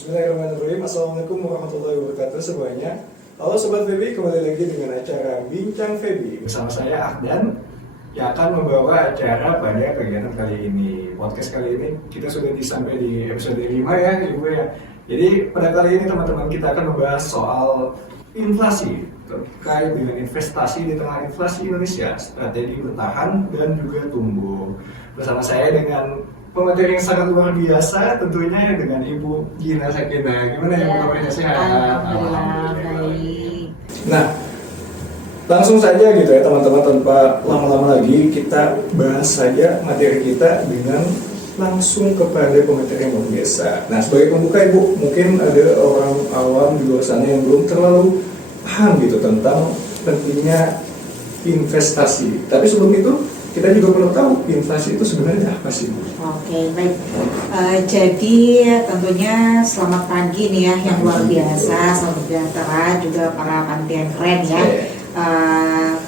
Bismillahirrahmanirrahim. Assalamualaikum warahmatullahi wabarakatuh semuanya. Halo Sobat Febi, kembali lagi dengan acara Bincang Febi. Bersama saya Ahdan yang akan membawa acara pada kegiatan kali ini. Podcast kali ini kita sudah sampai di episode 5 ya Ibu ya. Jadi pada kali ini teman-teman kita akan membahas soal inflasi terkait dengan investasi di tengah inflasi Indonesia, strategi bertahan dan juga tumbuh. Bersama saya dengan pemateri yang sangat luar biasa tentunya dengan Ibu Gina Sakinah. Gimana ya, kabarnya, sehat? Alhamdulillah baik. Nah, langsung saja gitu ya teman-teman, tanpa lama-lama lagi kita bahas saja materi kita dengan langsung kepada pemateri yang luar biasa. Nah, sebagai pembuka Ibu, mungkin ada orang awam di luar sana yang belum terlalu paham gitu tentang pentingnya investasi. Tapi sebelum itu kita juga perlu tahu inflasi itu sebenarnya apa sih, Bu? Oke, baik. Jadi tentunya selamat pagi nih ya yang luar biasa, selamat sejahtera juga para panitia yang keren ya.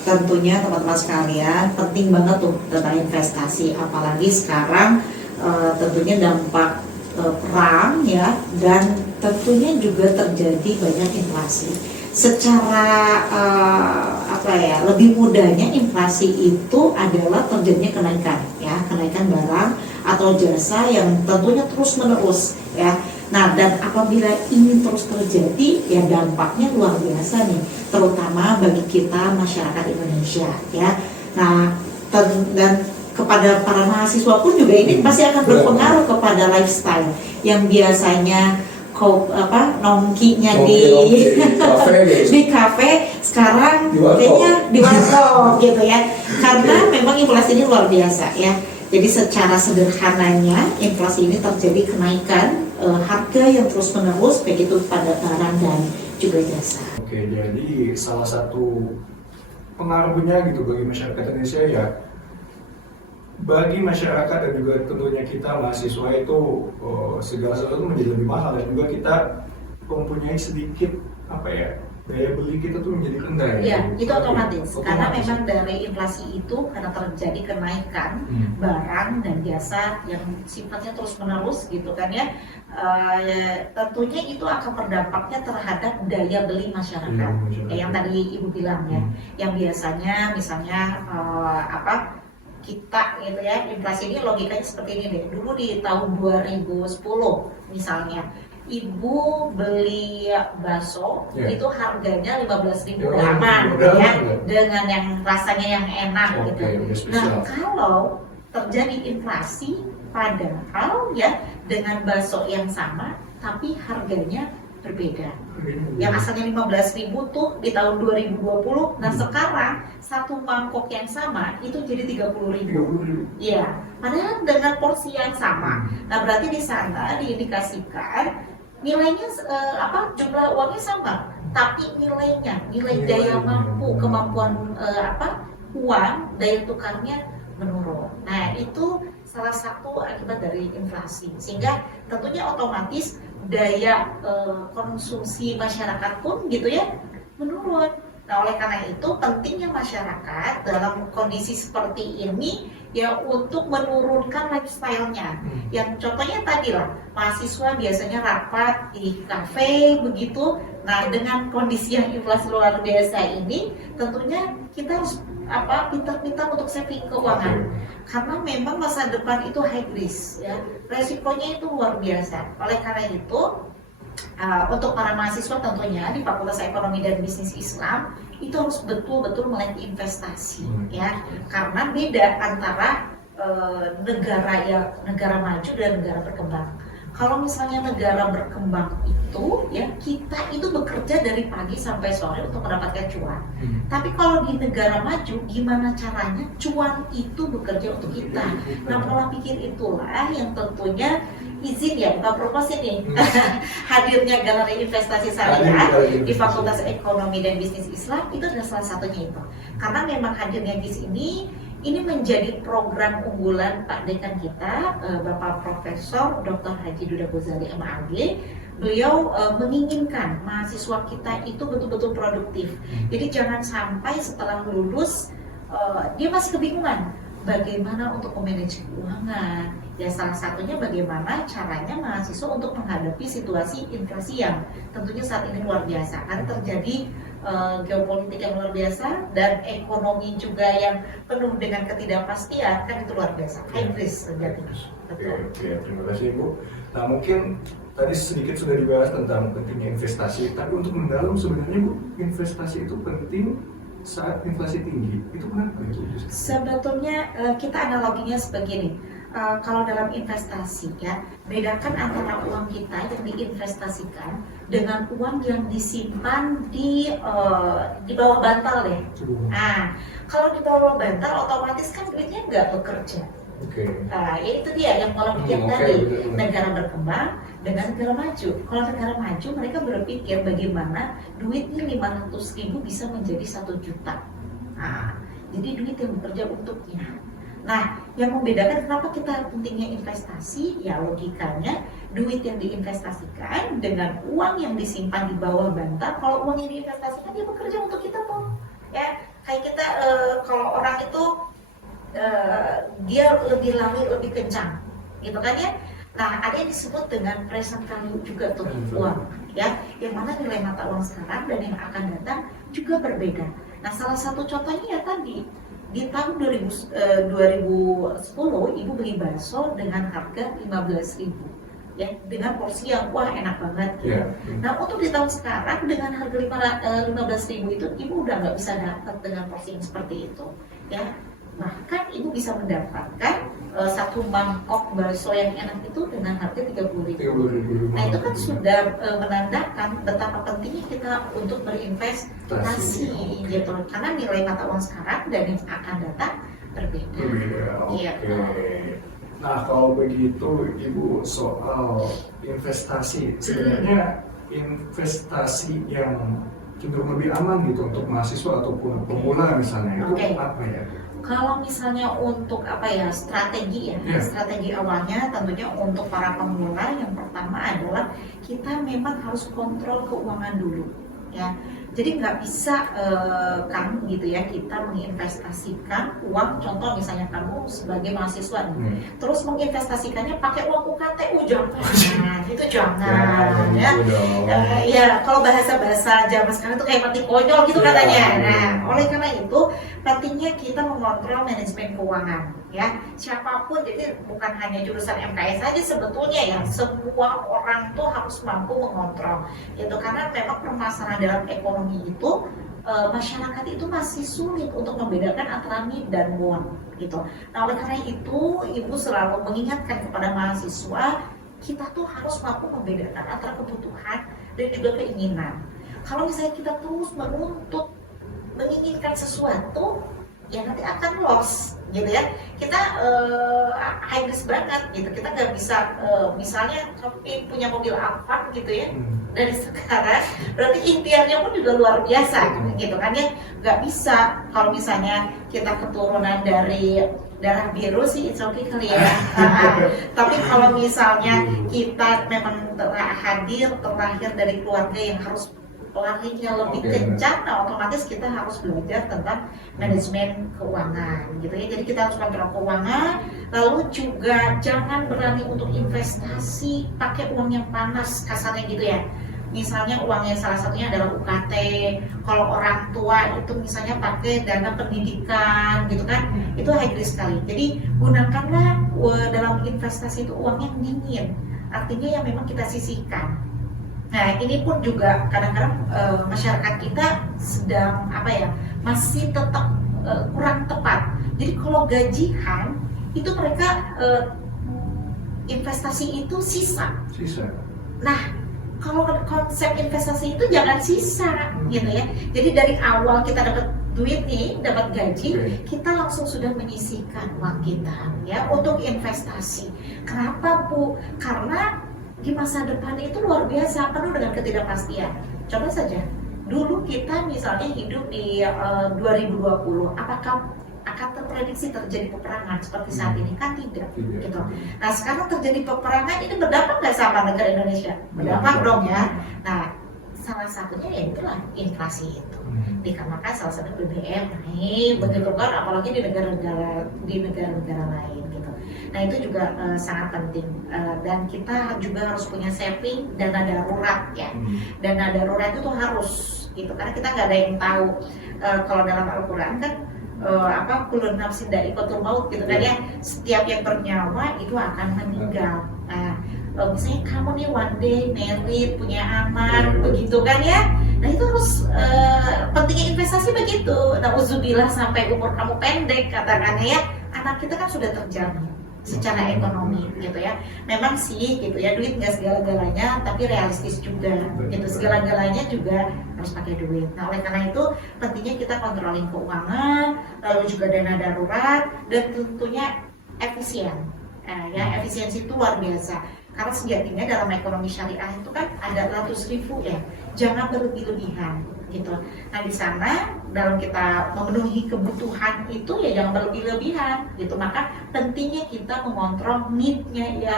Tentunya teman-teman sekalian penting banget tuh tentang investasi, apalagi sekarang tentunya dampak perang ya, dan tentunya juga terjadi banyak inflasi. Secara lebih mudahnya inflasi itu adalah terjadinya kenaikan barang atau jasa yang tentunya terus menerus ya. Nah, dan apabila ini terus terjadi ya dampaknya luar biasa nih, terutama bagi kita masyarakat Indonesia ya. Nah, dan kepada para mahasiswa pun juga ini pasti akan berpengaruh kepada lifestyle yang biasanya nongkinya di kafe sekarang kayaknya di warkop gitu ya, karena memang inflasi ini luar biasa ya. Jadi secara sederhananya inflasi ini terjadi kenaikan harga yang terus menerus baik itu pada barang dan juga jasa. Oke, jadi salah satu pengaruhnya gitu bagi masyarakat Indonesia ya, bagi masyarakat dan juga tentunya kita mahasiswa itu segala sesuatu menjadi lebih mahal, dan juga kita mempunyai sedikit daya beli kita tuh menjadi rendah ya. Ya, itu otomatis. Karena memang dari inflasi itu karena terjadi kenaikan barang dan jasa yang sifatnya terus menerus gitu kan ya. Tentunya itu akan berdampaknya terhadap daya beli masyarakat. Yang tadi Ibu bilang ya, yang biasanya misalnya kita gitu ya, inflasi ini logikanya seperti ini deh. Dulu di tahun 2010 misalnya Ibu beli bakso itu harganya 15.000 aman ya, dengan yang rasanya yang enak gitu. Nah, kalau terjadi inflasi padahal ya dengan bakso yang sama tapi harganya berbeda. Yang asalnya 15.000 tuh di tahun 2020, nah sekarang satu mangkok yang sama itu jadi 30.000. Iya, padahal dengan porsi yang sama. Nah, berarti di sana diindikasikan nilainya jumlah uangnya sama, tapi nilai daya mampu, kemampuan uang, daya tukarnya menurun. Nah, itu salah satu akibat dari inflasi, sehingga tentunya otomatis daya konsumsi masyarakat pun gitu ya menurun. Nah, oleh karena itu pentingnya masyarakat dalam kondisi seperti ini ya untuk menurunkan lifestyle-nya. Yang contohnya tadi lah, mahasiswa biasanya rapat di kafe begitu. Nah, dengan kondisi yang inflasi luar biasa ini tentunya kita harus pintar-pintar untuk saving keuangan, karena memang masa depan itu high risk ya, resikonya itu luar biasa. Oleh karena itu untuk para mahasiswa tentunya di Fakultas Ekonomi dan Bisnis Islam itu harus betul-betul melek investasi ya, karena beda antara negara maju dan negara berkembang. Kalau misalnya negara berkembang itu ya kita itu bekerja dari pagi sampai sore untuk mendapatkan cuan. Tapi kalau di negara maju gimana caranya cuan itu bekerja untuk kita. Nah, pola pikir itulah yang tentunya izin ya, bukan promosi nih, hadirnya Galeri Investasi Syariah di Fakultas Ekonomi dan Bisnis Islam itu adalah salah satunya itu. Karena memang hadirnya di sini ini menjadi program unggulan Pak Dekan kita, Bapak Profesor Dr. Haji Duda Ghazali MAG. Beliau menginginkan mahasiswa kita itu betul-betul produktif. Jadi jangan sampai setelah lulus dia masih kebingungan bagaimana untuk memanage keuangan, Ya salah satunya bagaimana caranya mahasiswa untuk menghadapi situasi inflasi yang tentunya saat ini luar biasa karena terjadi geopolitik yang luar biasa dan ekonomi juga yang penuh dengan ketidakpastian, kan itu luar biasa, high risk terjadi. Oke, terima kasih Ibu. Nah mungkin tadi sedikit sudah dibahas tentang pentingnya investasi, tapi untuk mendalam sebenarnya Bu, investasi itu penting saat inflasi tinggi, itu kenapa itu? Sebetulnya kita analoginya sebegini, kalau dalam investasi ya, bedakan antara uang kita yang diinvestasikan dengan uang yang disimpan di bawah bantal deh. Nah, kalau di bawah bantal otomatis kan duitnya nggak bekerja. Oke. Nah, ya itu dia yang pola pikir tadi, negara berkembang dengan negara maju. Kalau negara maju mereka berpikir bagaimana duitnya 500.000 bisa menjadi 1 juta. Nah, jadi duit yang bekerja untuknya. Nah, yang membedakan kenapa kita pentingnya investasi, ya logikanya duit yang diinvestasikan dengan uang yang disimpan di bawah bantal. Kalau uang yang diinvestasikan dia bekerja untuk kita tuh, ya kayak kita kalau orang itu dia lebih lari lebih kencang, gitu kan ya. Nah, ada yang disebut dengan present value juga tuh uang, ya, yang mana nilai mata uang sekarang dan yang akan datang juga berbeda. Nah, salah satu contohnya ya tadi di tahun 2010 ibu beli bakso dengan harga 15.000, ya, dengan porsi yang wah enak banget gitu. Nah, untuk di tahun sekarang dengan harga 15.000 itu ibu udah nggak bisa dapat dengan porsi yang seperti itu, ya. Bahkan ibu bisa mendapatkan satu mangkok bakso yang enak itu dengan harga 30.000. Nah, itu kan sudah menandakan betapa pentingnya kita untuk berinvestasi gitu, karena nilai mata uang sekarang dan yang akan datang berbeda. Iya. Nah, kalau begitu Ibu, soal investasi, sebenarnya investasi yang cenderung lebih aman gitu untuk mahasiswa ataupun pemula misalnya, itu apa ya? Kalau misalnya untuk apa ya, strategi ya, strategi awalnya tentunya untuk para pemula yang pertama adalah kita memang harus kontrol keuangan dulu, ya. Jadi nggak bisa kan gitu ya, kita menginvestasikan uang, contoh misalnya kamu sebagai mahasiswa nih, terus menginvestasikannya pakai uang UKT, jangan, itu jangan, ya. Ya, kalau bahasa zaman sekarang itu kayak mati konyol gitu katanya. Nah, oleh karena itu pentingnya kita mengontrol manajemen keuangan, ya. Siapapun, jadi bukan hanya jurusan MKS saja sebetulnya ya, semua orang tuh harus mampu mengontrol, gitu. Karena memang permasalahan dalam ekonomi itu masyarakat itu masih sulit untuk membedakan antara need dan want, gitu. Nah, oleh karena itu ibu selalu mengingatkan kepada mahasiswa, kita tuh harus mampu membedakan antara kebutuhan dan juga keinginan. Kalau misalnya kita terus menuntut menginginkan sesuatu, ya nanti akan loss, gitu ya. Kita high risk banget, gitu. Kita nggak bisa misalnya punya mobil Alphard gitu ya, dari sekarang, berarti impiannya pun juga luar biasa, gitu kan ya. Nggak bisa kalau misalnya kita keturunan dari darah biru sih, it's okay kali ya. Tapi kalau misalnya kita memang terlahir dari keluarga yang harus larinya lebih kencang, nah otomatis kita harus belajar tentang manajemen keuangan, gitu ya. Jadi kita harus kontrol keuangan, lalu juga jangan berani untuk investasi pakai uang yang panas, kasarnya gitu ya. Misalnya uangnya salah satunya adalah UKT, kalau orang tua itu misalnya pakai dana pendidikan, gitu kan, itu high risk sekali. Jadi gunakanlah dalam investasi itu uang yang dingin, artinya yang memang kita sisihkan. Nah, ini pun juga kadang-kadang masyarakat kita sedang masih tetap kurang tepat. Jadi kalau gajian itu mereka investasi itu sisa. Nah, kalau konsep investasi itu jangan sisa, gitu ya. Jadi dari awal kita dapat duit nih, dapat gaji, kita langsung sudah menyisihkan uang kita ya untuk investasi. Kenapa, Bu? Karena di masa depan itu luar biasa, penuh dengan ketidakpastian. Coba saja, dulu kita misalnya hidup di 2020, apakah akan terprediksi terjadi peperangan seperti saat ini? Kan tidak, gitu. Nah, sekarang terjadi peperangan, ini berdampak nggak sama negara Indonesia? Berdampak dong ya. Nah, salah satunya ya itulah inflasi itu. Dikarenakan salah satu BBM naik, begitu kan, apalagi di negara-negara lain gitu. Nah itu juga sangat penting. Dan kita juga harus punya saving dana darurat ya. Dana darurat itu tuh harus gitu, karena kita nggak ada yang tahu. Kalau dalam Al-Quran kan kulun nafsin dha'iqatul maut gitu kan ya, setiap yang bernyawa itu akan meninggal. Nah, misalnya kamu nih one day married, punya anak, begitu kan ya. Nah itu harus pentingnya investasi begitu. Nauzubillah sampai umur kamu pendek katakannya ya, anak kita kan sudah terjamin secara ekonomi gitu ya. Memang sih gitu ya, duit nggak segala-galanya, tapi realistis juga gitu. Segala-galanya juga harus pakai duit. Nah oleh karena itu pentingnya kita kontrolin keuangan, lalu juga dana darurat, dan tentunya efisien. Ya efisiensi itu luar biasa. Karena sejatinya dalam ekonomi syariah itu kan ada ratus ribu ya, jangan berlebih-lebihan gitu. Nah di sana dalam kita memenuhi kebutuhan itu ya jangan berlebih-lebihan gitu. Maka pentingnya kita mengontrol need-nya ya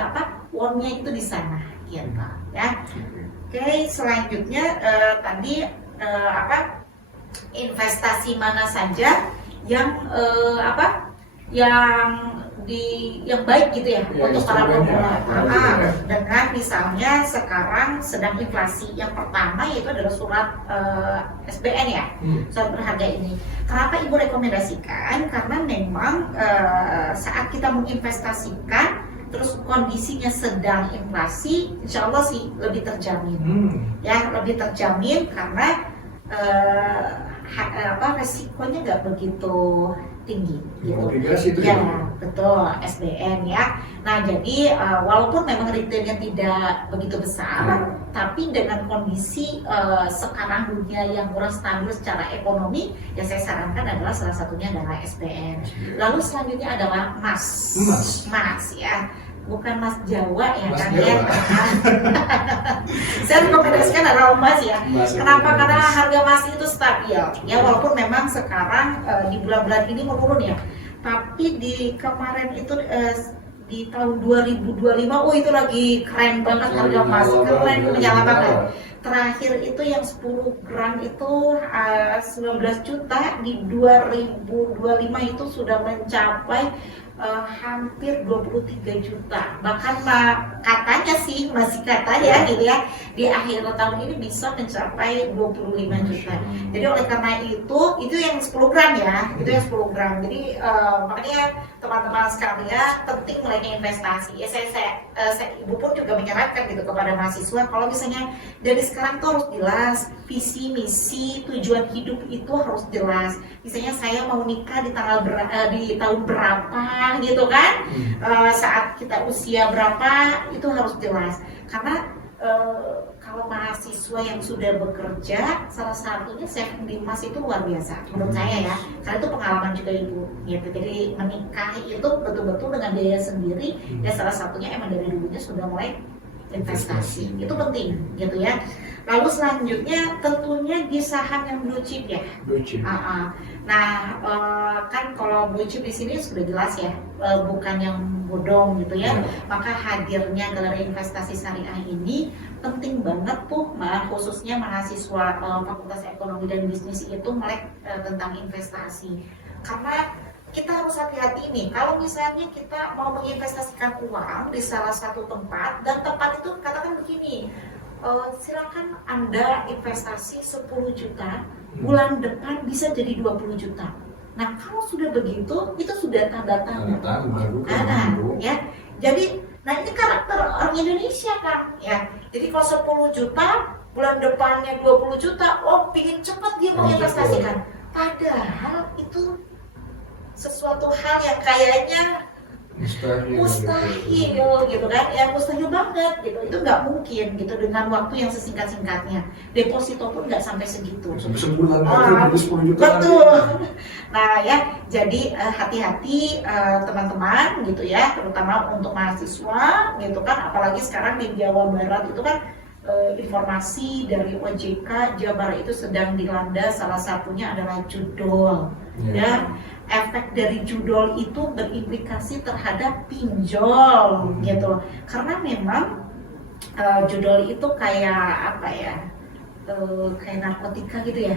want-nya itu di sana gitu ya. Oke, selanjutnya tadi investasi mana saja yang yang baik gitu ya, untuk para pemula. Dengan misalnya sekarang sedang inflasi, yang pertama yaitu adalah surat SBN ya, surat berharga ini. Kenapa Ibu rekomendasikan? Karena memang saat kita menginvestasikan terus kondisinya sedang inflasi, insya Allah sih lebih terjamin. Ya lebih terjamin karena resikonya nggak begitu tinggi gitu. Obligasi itu ya betul, SBN ya. Nah jadi walaupun memang returnnya tidak begitu besar, tapi dengan kondisi sekarang dunia yang kurang stabil secara ekonomi, ya saya sarankan adalah salah satunya adalah SBN. Lalu selanjutnya adalah emas ya, bukan emas Jawa ya kan ya. Saya rekomendasikan adalah emas ya. Kenapa? Karena harga emas itu stabil ya, walaupun memang sekarang di bulan-bulan ini menurun ya, tapi di kemarin itu di tahun 2025 itu lagi keren banget harga emas, keren menyala banget. Terakhir itu yang 10 gram itu 19 juta, di 2025 itu sudah mencapai hampir 23 juta. Bahkan katanya sih, masih katanya gitu ya, di akhir tahun ini bisa mencapai 25 juta. Jadi oleh karena itu yang 10 gram ya, itu yang 10 gram. Jadi makanya teman-teman sekalian penting mulainya investasi. Ya saya Ibu pun juga menyarankan gitu kepada mahasiswa, kalau misalnya dari sekarang tuh harus jelas visi misi tujuan hidup itu harus jelas. Misalnya saya mau nikah di tahun berapa gitu kan, saat kita usia berapa itu harus jelas. Karena kalau mahasiswa yang sudah bekerja, salah satunya saving di emas itu luar biasa menurut saya ya, karena itu pengalaman juga Ibu gitu. Jadi menikah itu betul-betul dengan biaya sendiri, ya salah satunya emang dari dulunya sudah mulai investasi, itu penting gitu ya. Lalu selanjutnya tentunya di saham yang blue chip ya. Nah kan kalau blue chip di sini sudah jelas ya, bukan yang bodong gitu ya. Maka hadirnya galeri investasi syariah ini penting banget tuh, khususnya mahasiswa Fakultas Ekonomi dan Bisnis itu melek tentang investasi. Karena kita harus hati-hati nih, kalau misalnya kita mau menginvestasikan uang di salah satu tempat, dan tempat itu katakan begini, silakan Anda investasi 10 juta, bulan depan bisa jadi 20 juta. Nah kalau sudah begitu, itu sudah tanda-tanda ya. Jadi, nah ini karakter orang Indonesia kan ya. Jadi kalau 10 juta, bulan depannya 20 juta, pingin cepat dia menginvestasikan. Padahal itu sesuatu hal yang kayaknya mustahil gitu kan ya, mustahil banget gitu. Itu nggak mungkin gitu dengan waktu yang sesingkat-singkatnya. Deposito pun nggak sampai segitu, sampai sebulan itu 10 juta. Betul. Nah ya, jadi hati-hati teman-teman gitu ya, terutama untuk mahasiswa gitu kan, apalagi sekarang di Jawa Barat itu kan informasi dari OJK Jabar itu sedang dilanda, salah satunya adalah judol ya. Efek dari judol itu berimplikasi terhadap pinjol gitu, karena memang judol itu kayak apa ya, kayak narkotika gitu ya.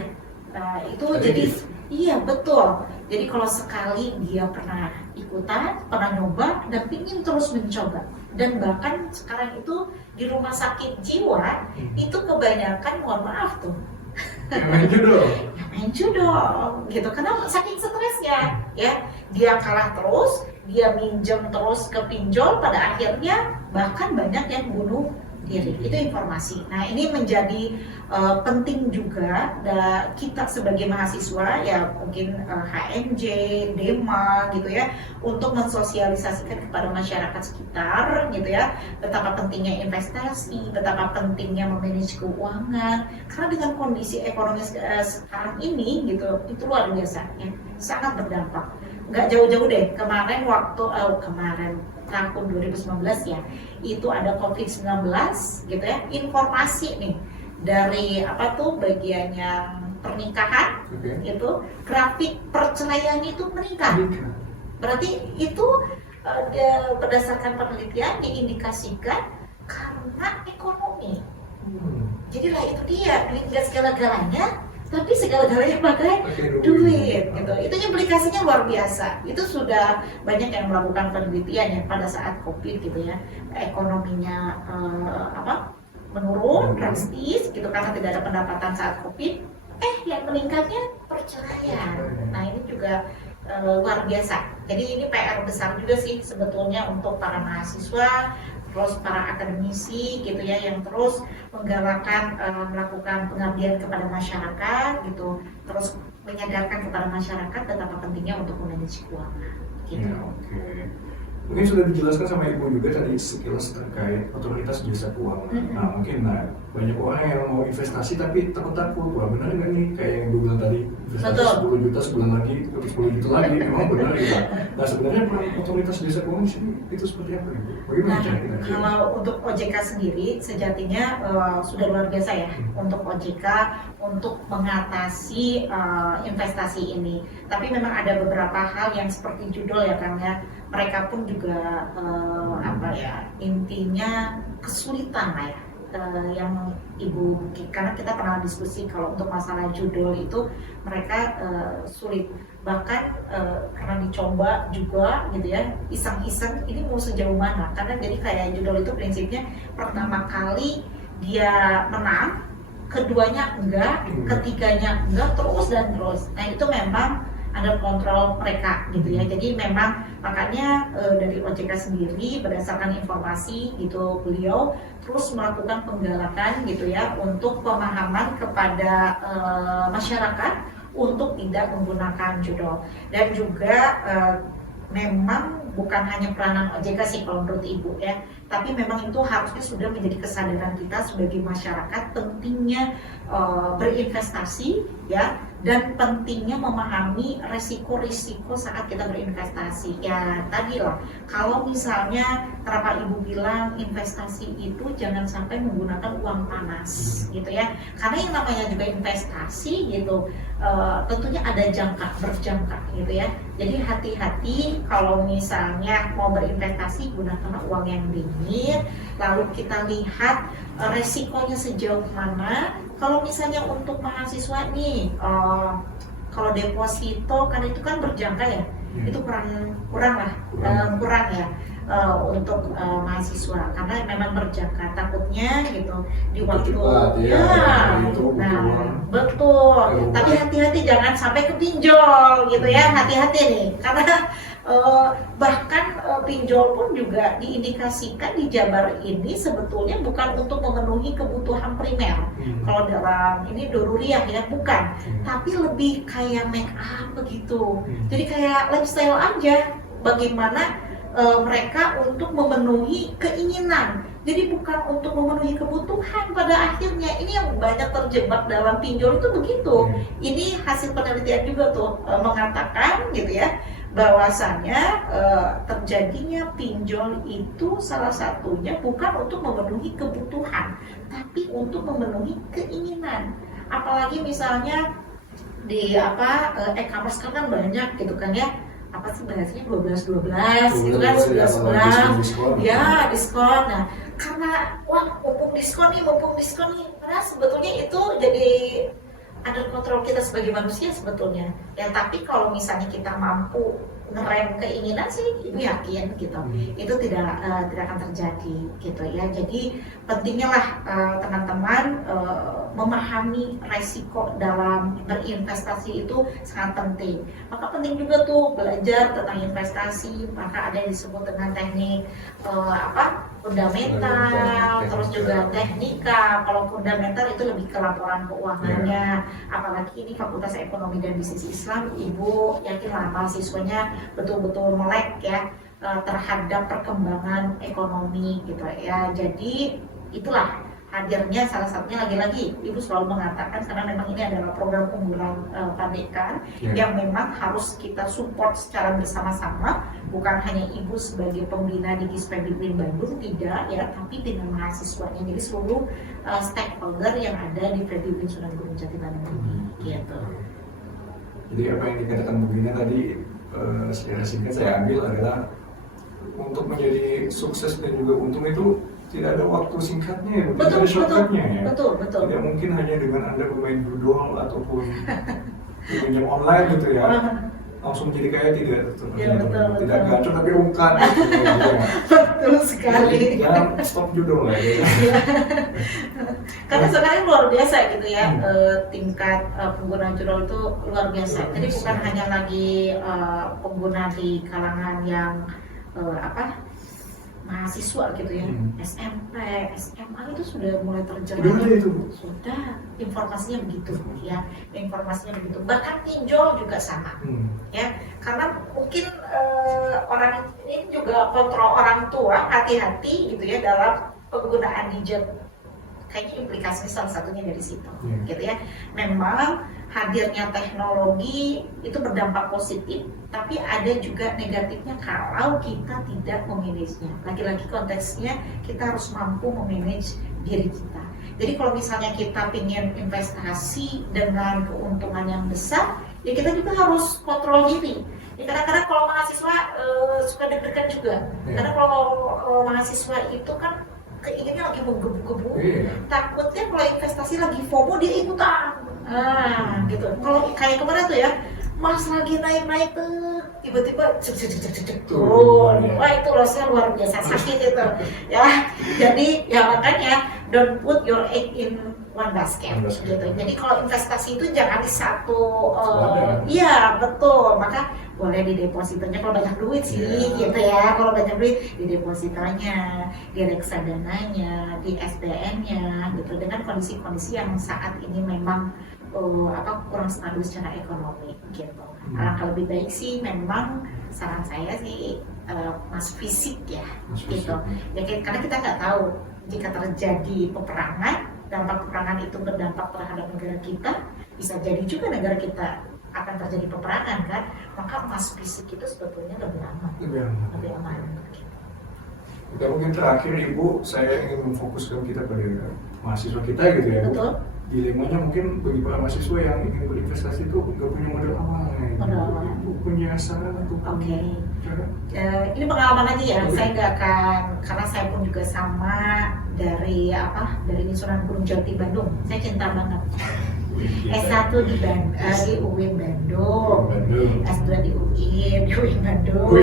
Itu Ada jadi gitu? iya betul. Jadi kalau sekali dia pernah ikutan, pernah nyoba dan ingin terus mencoba, dan bahkan sekarang itu di rumah sakit jiwa itu kebanyakan, mohon maaf tuh, Main judo. main judo gitu, karena saking stresnya ya, dia kalah terus, dia minjem terus ke pinjol, pada akhirnya bahkan banyak yang bunuh diri. Itu informasi. Nah, ini menjadi penting juga kita sebagai mahasiswa ya, mungkin HMJ, DEMA gitu ya, untuk mensosialisasikan kepada masyarakat sekitar gitu ya, betapa pentingnya investasi, betapa pentingnya memanage keuangan, karena dengan kondisi ekonomi sekarang ini gitu, itu luar biasa ya, sangat berdampak. Nggak jauh-jauh deh, kemarin tahun 2019 ya, itu ada COVID-19 gitu ya, informasi nih dari bagian yang pernikahan gitu, grafik perceraian itu meningkat. Berarti itu berdasarkan penelitian diindikasikan karena ekonomi. Jadi lah itu dia, duit nggak segala-galanya, tapi segala-galanya pakai duit gitu. Itu implikasinya luar biasa. Itu sudah banyak yang melakukan penelitian ya pada saat COVID gitu ya, ekonominya menurun drastis gitu karena tidak ada pendapatan saat COVID. Yang meningkatnya perceraian. Nah, ini juga luar biasa. Jadi ini PR besar juga sih sebetulnya untuk para mahasiswa, terus para akademisi gitu ya, yang terus menggalakkan melakukan pengabdian kepada masyarakat gitu, terus menyadarkan kepada masyarakat betapa pentingnya untuk memanage keuangan gitu. Ya, oke. Mungkin sudah dijelaskan sama Ibu juga tadi sekilas terkait otoritas jasa keuangan. Nah, mungkin banyak orang yang mau investasi tapi takut-takut, wah benar nggak nih kayak yang Ibu bilang tadi, investasi 10 juta sebulan lagi, 10 juta lagi, memang benar ya. Nah, sebenarnya peran otoritas jasa keuangan di sini itu seperti apa Ibu? Bagaimana caranya? Kalau untuk OJK sendiri sejatinya sudah luar biasa ya untuk OJK untuk mengatasi investasi ini. Tapi memang ada beberapa hal yang seperti judul ya Kang ya, mereka pun juga intinya kesulitan lah ya, yang Ibu, karena kita pernah diskusi kalau untuk masalah judul itu mereka sulit, bahkan karena dicoba juga gitu ya, iseng-iseng ini mau sejauh mana, karena jadi kayak judul itu prinsipnya pertama kali dia menang, keduanya enggak, ketiganya enggak, terus dan terus. Nah, itu memang under kontrol mereka gitu ya. Jadi memang makanya dari OJK sendiri berdasarkan informasi gitu, beliau terus melakukan penggalakan gitu ya untuk pemahaman kepada masyarakat untuk tidak menggunakan judul. Dan juga memang bukan hanya peranan OJK sih kalau menurut Ibu ya, tapi memang itu harusnya sudah menjadi kesadaran kita sebagai masyarakat pentingnya berinvestasi ya, dan pentingnya memahami resiko-risiko saat kita berinvestasi. Ya tadi lah, kalau misalnya kenapa Ibu bilang investasi itu jangan sampai menggunakan uang panas gitu ya, karena yang namanya juga investasi gitu tentunya ada berjangka gitu ya. Jadi hati-hati kalau misalnya mau berinvestasi, gunakan uang yang dingin, lalu kita lihat resikonya sejauh mana. Kalau misalnya untuk mahasiswa nih, kalau deposito kan itu kan berjangka ya, itu kurang ya untuk mahasiswa, karena memang berjangka, takutnya gitu di waktu betul. Tapi hati-hati jangan sampai kepinjol gitu ya, hati-hati nih, karena bahkan pinjol pun juga diindikasikan di Jabar ini sebetulnya bukan untuk memenuhi kebutuhan primer. Kalau dalam ini doruriyah ya, bukan, tapi lebih kayak make up begitu. Jadi kayak lifestyle aja, bagaimana mereka untuk memenuhi keinginan. Jadi bukan untuk memenuhi kebutuhan pada akhirnya. Ini yang banyak terjebak dalam pinjol itu begitu. Ini hasil penelitian juga tuh mengatakan gitu ya, bahwasanya terjadinya pinjol itu salah satunya bukan untuk memenuhi kebutuhan, tapi untuk memenuhi keinginan. Apalagi misalnya di e-commerce kan banyak gitu kan ya, apa sih bahasanya 12 itu kan 12 ya, diskon. Nah, karena mumpung diskon nih, karena sebetulnya itu jadi under kontrol kita sebagai manusia sebetulnya ya, tapi kalau misalnya kita mampu ngerem keinginan sih ibu yakin gitu itu tidak akan terjadi gitu ya. Jadi pentingnya lah teman-teman memahami resiko dalam berinvestasi itu sangat penting. Maka penting juga tuh belajar tentang investasi, maka ada yang disebut dengan teknik fundamental, terus juga teknika. Kalau fundamental itu lebih ke laporan keuangannya, apalagi ini Fakultas Ekonomi dan Bisnis Islam, ibu yakinlah mahasiswanya betul-betul melek ya terhadap perkembangan ekonomi gitu ya. Jadi itulah hadirnya salah satunya lagi-lagi ibu selalu mengatakan karena memang ini adalah program unggulan Pandekan yang memang harus kita support secara bersama-sama, bukan hanya ibu sebagai pembina di GISPED UIN Bandung tidak ya, tapi dengan mahasiswanya, jadi seluruh stakeholder yang ada di FEB UIN Sunan Gunung Jati Bandung ini gitu. Jadi apa yang dikatakan Bu Gina tadi secara singkat saya ambil adalah untuk menjadi sukses dan juga untung itu tidak ada waktu singkatnya ya, tidak ada shortcutnya ya. Betul. Tidak mungkin hanya dengan Anda bermain dodol ataupun pinjam online gitu ya. Langsung jadi kaya tidak, tidak gacor tapi ungkat gitu, ya. Betul sekali. Jangan stop judul lah ya. Karena sekarang luar biasa gitu ya, tingkat pengguna judul itu luar biasa. Jadi bukan hanya lagi pengguna di kalangan yang mahasiswa gitu ya, SMP, SMA itu sudah mulai terjadi. Sudah informasinya begitu ya, bahkan pinjol juga sama ya, karena mungkin orang ini juga kontrol orang tua, hati-hati gitu ya dalam penggunaan gadget. Kayaknya implikasinya salah satunya dari situ gitu ya. Memang hadirnya teknologi itu berdampak positif, tapi ada juga negatifnya kalau kita tidak memanagenya. Lagi-lagi konteksnya kita harus mampu memanage diri kita. Jadi kalau misalnya kita ingin investasi dengan keuntungan yang besar, ya kita juga harus kontrol diri. Ya, kadang-kadang kalau mahasiswa suka deg-degan juga, karena kalau mahasiswa itu kan keinginannya lagi menggebu-gebu, takutnya kalau investasi lagi FOMO dia ikutan, gitu. Kalau kayak kemarin tuh ya, Mas lagi naik-naik tuh, tiba-tiba turun, wah itu lossnya luar biasa sakit itu, ya. Jadi ya makanya don't put your egg in one basket, gitu. Jadi kalau investasi itu jangan di satu, iya betul, maka boleh di depositonya kalau banyak duit sih, gitu ya. Kalau banyak duit di depositonya, di reksadananya, di SBN-nya, gitu. Dengan kondisi-kondisi yang saat ini memang kurang stabil secara ekonomi, gitu. Alangkah lebih baik sih, memang saran saya sih masuk fisik ya, gitu. Ya, karena kita nggak tahu jika terjadi peperangan, dampak peperangan itu berdampak terhadap negara kita, bisa jadi juga negara kita akan terjadi peperangan kan, maka emas fisik itu sebetulnya lebih aman. Lebih aman. Kita mungkin terakhir Ibu, saya ingin memfokuskan kita pada mahasiswa kita gitu ya. Betul. Dilemanya mungkin bagi para mahasiswa yang ingin berinvestasi itu nggak punya modal awal ya. Ibu punya saran untuk ini pengalaman aja ya. Saya nggak akan, karena saya pun juga sama dari Sunan Gunung Jati Bandung. Saya cinta banget. S1 di UIN Bandung, S2 di UIN Bandung,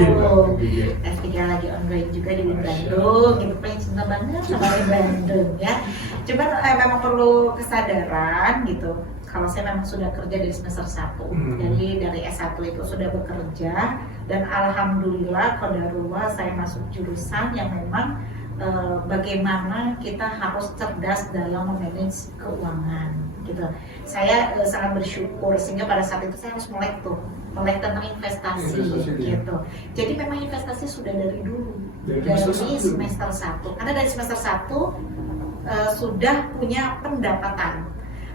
S3 lagi ongoing juga di UIN Bandung, gitu. Pengen cinta banget sama UIN Bandung ya. Cuman memang perlu kesadaran gitu. Kalau saya memang sudah kerja dari semester 1, jadi dari S1 itu sudah bekerja, dan alhamdulillah qadarullah saya masuk jurusan yang memang bagaimana kita harus cerdas dalam memanage keuangan gitu. Saya sangat bersyukur sehingga pada saat itu saya harus melek tentang investasi gitu. Jadi memang investasi sudah dari dulu, dari semester 1. Karena dari semester 1 sudah punya pendapatan.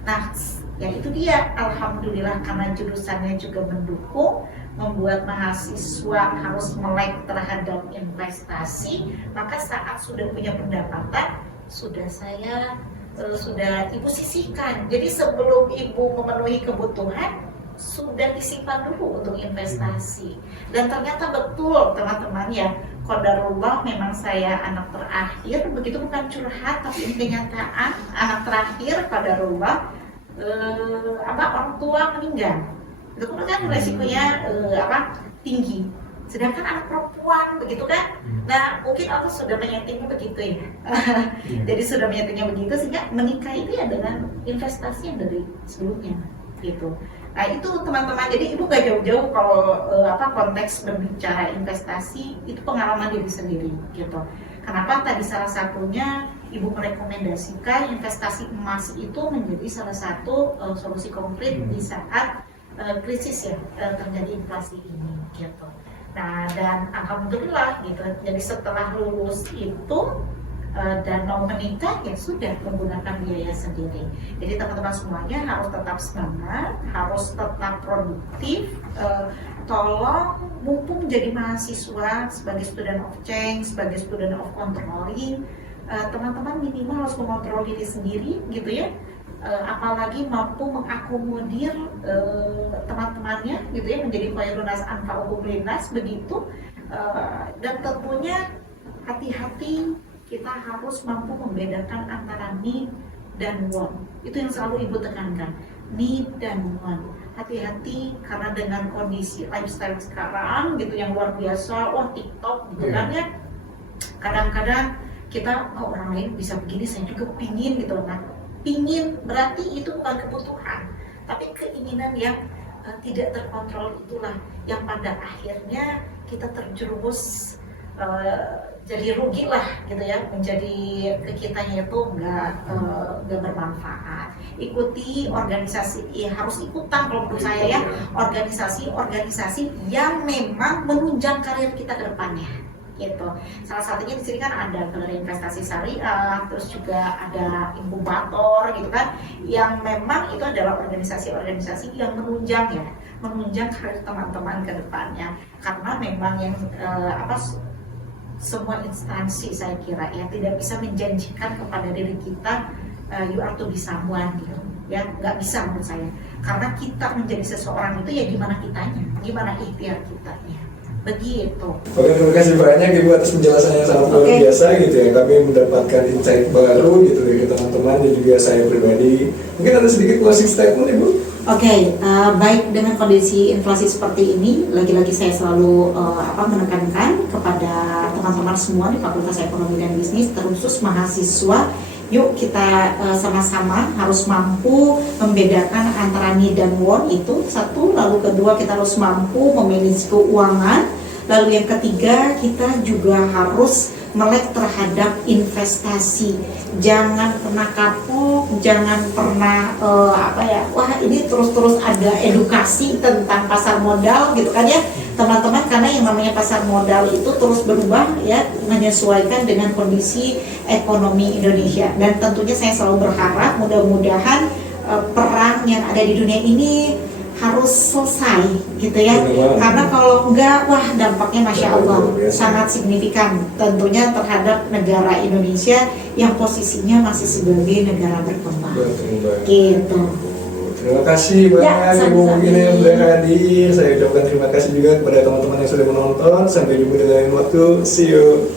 Nah, ya itu dia, alhamdulillah karena jurusannya juga mendukung, membuat mahasiswa harus melek terhadap investasi, maka saat sudah punya pendapatan, sudah ibu sisihkan. Jadi sebelum ibu memenuhi kebutuhan, sudah disimpan dulu untuk investasi. Dan ternyata betul teman-teman ya, qadarullah memang saya anak terakhir, begitu bukan curhat tapi ini kenyataan, anak terakhir qadarullah orang tua meninggal, itu kan resikonya tinggi. Sedangkan anak perempuan begitu kan, nah mungkin Allah sudah menyetingnya begitu ya. Jadi sudah menyetingnya begitu sehingga menikah itu ya dengan investasi yang dari sebelumnya gitu. Nah itu teman-teman, jadi ibu gak jauh-jauh kalau konteks berbicara investasi itu pengalaman diri sendiri gitu. Kenapa tadi salah satunya ibu merekomendasikan investasi emas itu menjadi salah satu solusi konkret di saat krisis ya terjadi inflasi ini gitu. Nah dan alhamdulillah gitu. Jadi setelah lulus itu dan mau menikah ya sudah menggunakan biaya sendiri. Jadi teman-teman semuanya harus tetap semangat, harus tetap produktif. Tolong mumpung jadi mahasiswa sebagai student of change, sebagai student of controlling, teman-teman minimal harus mengontrol diri sendiri gitu ya. Apalagi mampu mengakomodir teman-temannya gitu ya, menjadi khairunas anfa'uhum linnas begitu. Dan tentunya hati-hati, kita harus mampu membedakan antara need dan want. Itu yang selalu ibu tekankan, need dan want. Hati-hati karena dengan kondisi lifestyle sekarang gitu yang luar biasa, TikTok gitu kan ya, kadang-kadang kita orang lain bisa begini, saya juga pingin gitu. Nah, pingin berarti itu bukan kebutuhan, tapi keinginan yang tidak terkontrol itulah yang pada akhirnya kita terjerumus jadi rugi lah gitu ya, menjadi ke kitanya itu nggak bermanfaat. Ikuti organisasi, ya harus ikutan kalau menurut saya ya, organisasi yang memang menunjang karir kita ke depannya gitu. Salah satunya di sini kan ada galeri investasi syariah, terus juga ada inkubator gitu kan, yang memang itu adalah organisasi-organisasi yang menunjang karir teman-teman ke depannya. Karena memang yang semua instansi saya kira ya tidak bisa menjanjikan kepada diri kita you are to be someone gitu ya, nggak bisa menurut saya. Karena kita menjadi seseorang itu ya gimana kitanya, gimana ikhtiar kitanya. Begitu. Oke, terima kasih banyak Ibu atas penjelasannya sangat luar biasa gitu ya. Kami mendapatkan insight baru gitu dari teman-teman dan juga saya pribadi. Mungkin ada sedikit closing statement Ibu? Baik, dengan kondisi inflasi seperti ini, lagi-lagi saya selalu menekankan kepada teman-teman semua di Fakultas Ekonomi dan Bisnis, terkhusus mahasiswa. Yuk kita sama-sama harus mampu membedakan antara need dan want, itu satu. Lalu kedua, kita harus mampu memanage keuangan. Lalu yang ketiga, kita juga harus melek terhadap investasi. Jangan pernah kapok, jangan pernah wah ini terus-terus ada edukasi tentang pasar modal gitu kan ya teman-teman, karena yang namanya pasar modal itu terus berubah ya, menyesuaikan dengan kondisi ekonomi Indonesia. Dan tentunya saya selalu berharap mudah-mudahan perang yang ada di dunia ini harus selesai gitu ya, karena kalau enggak dampaknya Masya Allah sangat signifikan tentunya terhadap negara Indonesia yang posisinya masih sebagai negara berkembang gitu. Terima kasih banyak Ibu Mugina yang sudah hadir. Saya ucapkan terima kasih juga kepada teman-teman yang sudah menonton. Sampai jumpa di lain waktu. See you.